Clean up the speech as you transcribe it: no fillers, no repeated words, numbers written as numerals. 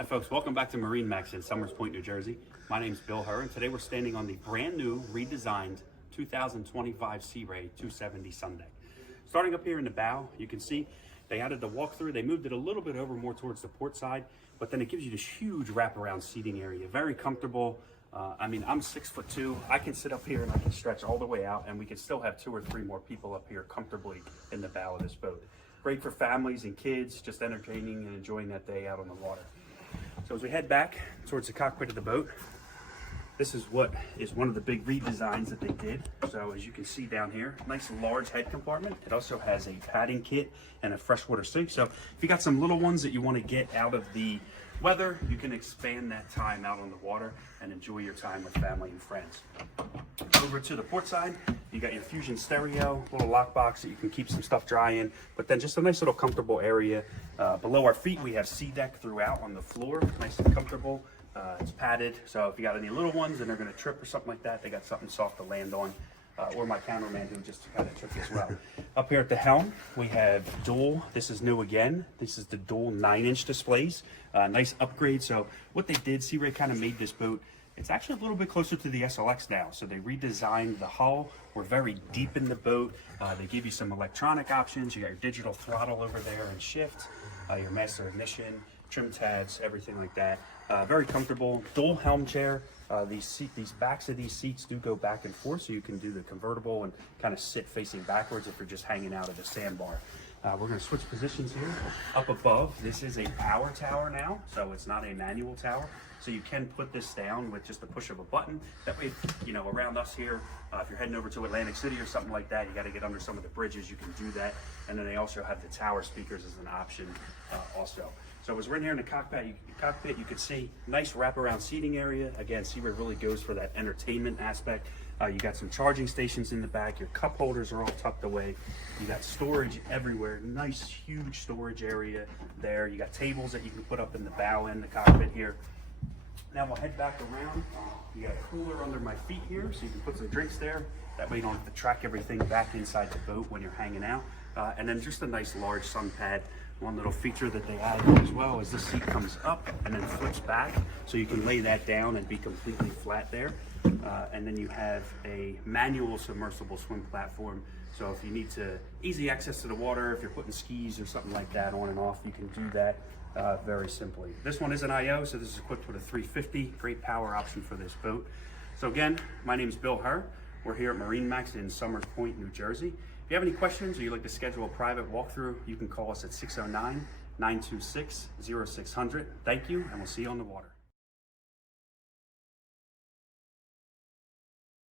Hi folks, welcome back to MarineMax in Somers Point, New Jersey. My name is Bill Herr, and today we're standing on the brand new, redesigned 2025 Sea Ray 270 Sunday. Starting up here in the bow, you can see they added the walkthrough. They moved it a little bit over more towards the port side, but then it gives you this huge wraparound seating area. Very comfortable. I'm 6'2". I can sit up here and I can stretch all the way out, and we can still have 2 or 3 more people up here comfortably in the bow of this boat. Great for families and kids, just entertaining and enjoying that day out on the water. So as we head back towards the cockpit of the boat, this is what is one of the big redesigns that they did. So as you can see down here, nice large head compartment. It also has a padding kit and a freshwater sink. So if you got some little ones that you want to get out of the weather, you can expand that time out on the water and enjoy your time with family and friends. Over to the port side, you got your Fusion stereo, little lockbox that you can keep some stuff dry in, but then just a nice little comfortable area. Below our feet, we have sea deck throughout on the floor, nice and comfortable. It's padded, so if you got any little ones and they're gonna trip or something like that, they got something soft to land on. Or my cameraman who just kind of tripped as well. Up here at the helm, we have dual, this is new again. This is the dual 9-inch displays. Nice upgrade. So what they did, Sea Ray kind of made this boat, it's actually a little bit closer to the SLX now. So they redesigned the hull. We're very deep in the boat. They give you some electronic options. You got your digital throttle over there and shift, your master ignition, trim tabs, everything like that. Very comfortable, dual helm chair. These backs of these seats do go back and forth, so you can do the convertible and kind of sit facing backwards if you're just hanging out at the sandbar. We're going to switch positions here. Up above, this is a power tower now, so it's not a manual tower. So you can put this down with just the push of a button. That way, you know, around us here, if you're heading over to Atlantic City or something like that, you got to get under some of the bridges, you can do that. And then they also have the tower speakers as an option also. So as we're in here in the cockpit, you can see nice wraparound seating area. Again, Sea Ray really goes for that entertainment aspect. You got some charging stations in the back. Your cup holders are all tucked away. You got storage everywhere. Nice, huge storage area there. You got tables that you can put up in the bow end, the cockpit here. Now we'll head back around. You got a cooler under my feet here, so you can put some drinks there. That way you don't have to track everything back inside the boat when you're hanging out. And then just a nice large sun pad. One little feature that they added as well is this seat comes up and then flips back, so you can lay that down and be completely flat there. And then you have a manual submersible swim platform. So if you need easy access to the water, if you're putting skis or something like that on and off, you can do that very simply. This one is an IO, so this is equipped with a 350. Great power option for this boat. So again, my name is Bill Herr. We're here at MarineMax in Somers Point, New Jersey. If you have any questions or you'd like to schedule a private walkthrough, you can call us at 609-926-0600. Thank you, and we'll see you on the water.